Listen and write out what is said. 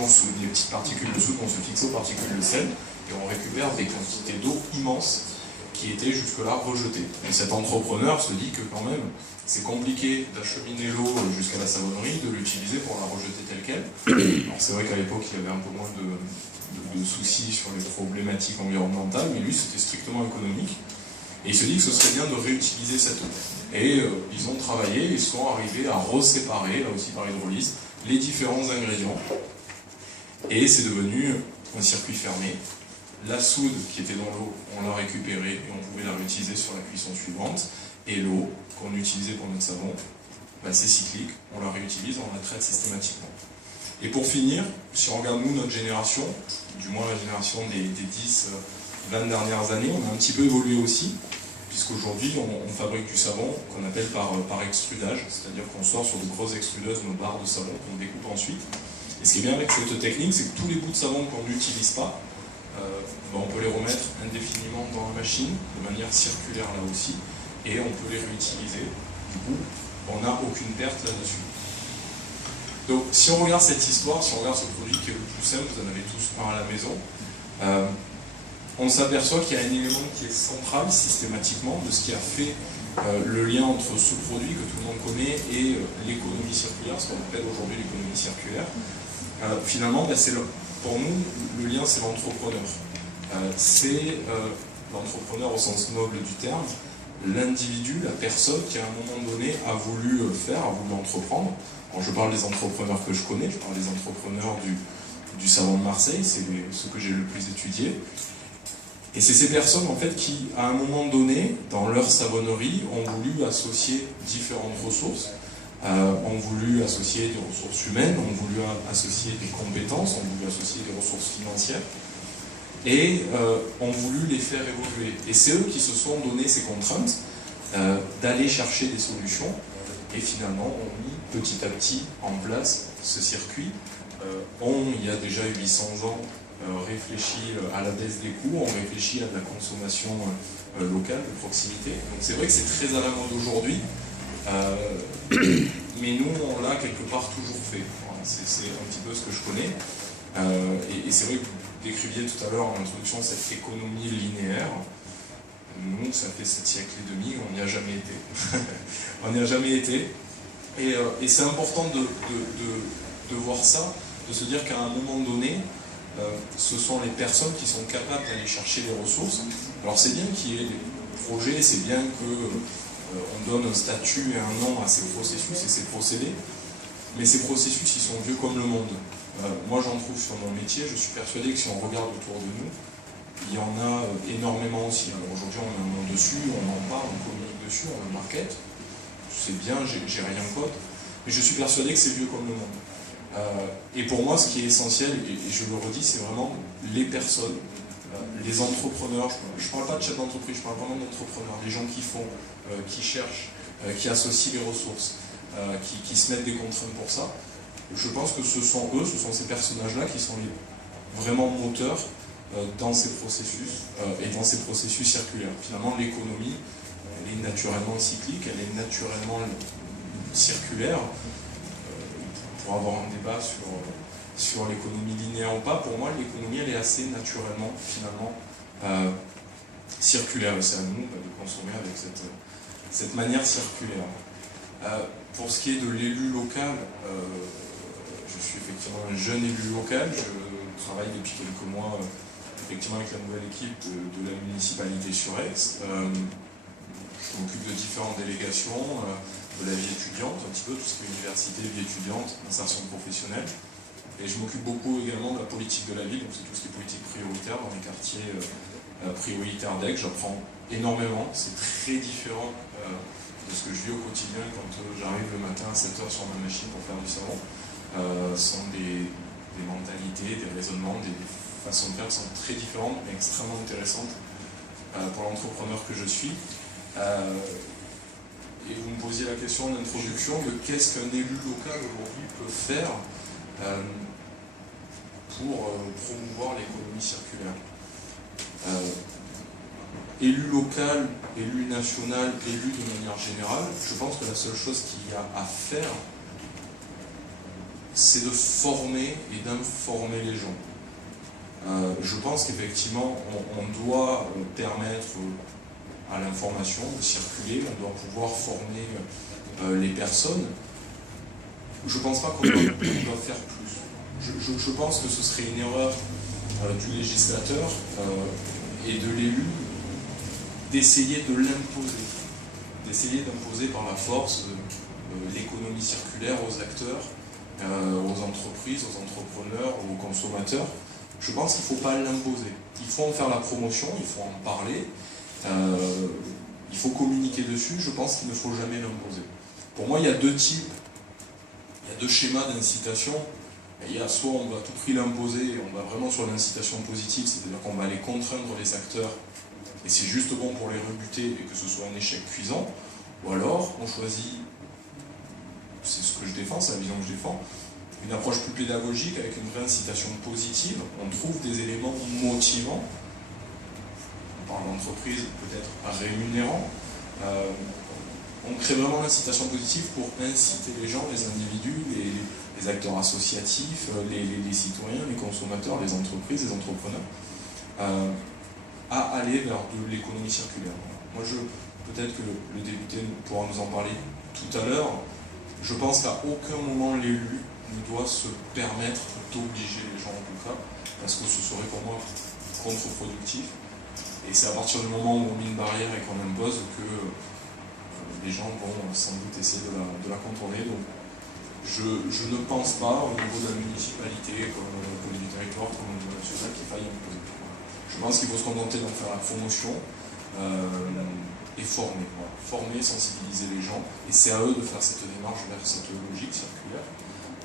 en soude. Les petites particules de soude vont se fixer aux particules de sel et on récupère des quantités d'eau immenses qui étaient jusque-là rejetées. Et cet entrepreneur se dit que quand même, c'est compliqué d'acheminer l'eau jusqu'à la savonnerie, de l'utiliser pour la rejeter telle qu'elle. Alors c'est vrai qu'à l'époque, il y avait un peu moins de soucis sur les problématiques environnementales, mais lui, c'était strictement économique. Et il se dit que ce serait bien de réutiliser cette eau. Et ils ont travaillé et sont arrivés à reséparer, là aussi par hydrolyse, les différents ingrédients. Et c'est devenu un circuit fermé. La soude qui était dans l'eau, on l'a récupérée et on pouvait la réutiliser sur la cuisson suivante. Et l'eau qu'on utilisait pour notre savon, bah, c'est cyclique, on la réutilise, on la traite systématiquement. Et pour finir, si on regarde nous, notre génération, du moins la génération des 10-20 dernières années, on a un petit peu évolué aussi, puisqu'aujourd'hui on fabrique du savon qu'on appelle par extrudage, c'est-à-dire qu'on sort sur de grosses extrudeuses nos barres de savon qu'on découpe ensuite. Et ce qui est bien avec cette technique, c'est que tous les bouts de savon qu'on n'utilise pas, on peut les remettre indéfiniment dans la machine, de manière circulaire là aussi, et on peut les réutiliser. Du coup, on n'a aucune perte là-dessus. Donc, si on regarde cette histoire, si on regarde ce produit qui est le plus simple, vous en avez tous un à la maison, on s'aperçoit qu'il y a un élément qui est central systématiquement de ce qui a fait le lien entre ce produit que tout le monde connaît et l'économie circulaire, ce qu'on appelle aujourd'hui l'économie circulaire. Finalement, pour nous, le lien, c'est l'entrepreneur. C'est l'entrepreneur au sens noble du terme, l'individu, la personne qui à un moment donné a voulu entreprendre. Alors, je parle des entrepreneurs que je connais, je parle des entrepreneurs du savon de Marseille, c'est ceux que j'ai le plus étudié. Et c'est ces personnes en fait qui, à un moment donné, dans leur savonnerie, ont voulu associer différentes ressources, ont voulu associer des ressources humaines, ont voulu associer des compétences, ont voulu associer des ressources financières, et ont voulu les faire évoluer. Et c'est eux qui se sont donné ces contraintes d'aller chercher des solutions, et finalement ont mis petit à petit en place ce circuit. Il y a déjà 800 ans, réfléchi à la baisse des coûts, on réfléchit à de la consommation locale, de proximité. Donc c'est vrai que c'est très à la mode aujourd'hui, mais nous on l'a quelque part toujours fait. Voilà, c'est un petit peu ce que je connais. Et c'est vrai que vous décriviez tout à l'heure en introduction cette économie linéaire. Nous, ça fait 7 siècles et demi, on n'y a jamais été. On n'y a jamais été. Et c'est important de voir ça, de se dire qu'à un moment donné, ce sont les personnes qui sont capables d'aller chercher les ressources. Alors c'est bien qu'il y ait des projets, c'est bien qu'on donne un statut et un nom à ces processus et ces procédés, mais ces processus, ils sont vieux comme le monde. Moi j'en trouve sur mon métier, je suis persuadé que si on regarde autour de nous, il y en a énormément aussi. Alors aujourd'hui on a un nom dessus, on en parle, on communique dessus, on le market, c'est bien, j'ai rien contre, mais je suis persuadé que c'est vieux comme le monde. Et pour moi, ce qui est essentiel, et je le redis, c'est vraiment les personnes, les entrepreneurs. Je ne parle pas de chef d'entreprise, je parle vraiment d'entrepreneurs, les gens qui font, qui cherchent, qui associent les ressources, qui se mettent des contraintes pour ça. Je pense que ce sont eux, ce sont ces personnages-là qui sont vraiment moteurs dans ces processus et dans ces processus circulaires. Finalement, l'économie, elle est naturellement cyclique, elle est naturellement circulaire. Pour avoir un débat sur l'économie linéaire ou pas, pour moi l'économie elle est assez naturellement finalement circulaire, et c'est à nous de consommer avec cette manière circulaire. Pour ce qui est de l'élu local, je suis effectivement un jeune élu local, je travaille depuis quelques mois effectivement avec la nouvelle équipe de la municipalité sur Aix. Je m'occupe de différentes délégations, de la vie étudiante, un petit peu tout ce qui est université, vie étudiante, insertion professionnelle. Et je m'occupe beaucoup également de la politique de la ville, donc c'est tout ce qui est politique prioritaire dans les quartiers prioritaires d'Aix. J'apprends énormément, c'est très différent de ce que je vis au quotidien quand j'arrive le matin à 7h sur ma machine pour faire du savon. Ce sont des mentalités, des raisonnements, des façons de faire qui sont très différentes, mais extrêmement intéressantes pour l'entrepreneur que je suis. Et vous me posiez la question en introduction de qu'est-ce qu'un élu local aujourd'hui peut faire pour promouvoir l'économie circulaire. Élu local, élu national, élu de manière générale, je pense que la seule chose qu'il y a à faire, c'est de former et d'informer Je pense qu'effectivement, on doit permettre à l'information de circuler, on doit pouvoir former les personnes. Je ne pense pas qu'on doit faire plus. Je pense que ce serait une erreur du législateur et de l'élu d'essayer de l'imposer, d'essayer d'imposer par la force l'économie circulaire aux acteurs, aux entreprises, aux entrepreneurs, aux consommateurs. Je pense qu'il ne faut pas l'imposer. Il faut en faire la promotion, il faut en parler, il faut communiquer dessus. Je pense qu'il ne faut jamais l'imposer. Pour moi, il y a deux types, il y a deux schémas d'incitation. Il y a soit on va à tout prix l'imposer, on va vraiment sur l'incitation positive, c'est-à-dire qu'on va aller contraindre les acteurs, et c'est juste bon pour les rebuter et que ce soit un échec cuisant, ou alors on choisit, c'est ce que je défends, c'est la vision que je défends, une approche plus pédagogique avec une vraie incitation positive, on trouve des éléments motivants, on parle d'entreprise peut-être rémunérant, on crée vraiment l'incitation positive pour inciter les gens, les individus, les acteurs associatifs, les citoyens, les consommateurs, les entreprises, les entrepreneurs, à aller vers de l'économie circulaire. Moi, peut-être que le député pourra nous en parler tout à l'heure, je pense qu'à aucun moment l'élu ne doit se permettre d'obliger les gens en tout cas, parce que ce serait pour moi contre-productif. Et c'est à partir du moment où on met une barrière et qu'on impose que les gens vont sans doute essayer de la contourner. Donc, je ne pense pas, au niveau de la municipalité, comme du territoire, comme au niveau national, qu'il faille imposer. Je pense qu'il faut se contenter d'en faire la promotion et former. Voilà. Former, sensibiliser les gens. Et c'est à eux de faire cette démarche vers cette logique circulaire.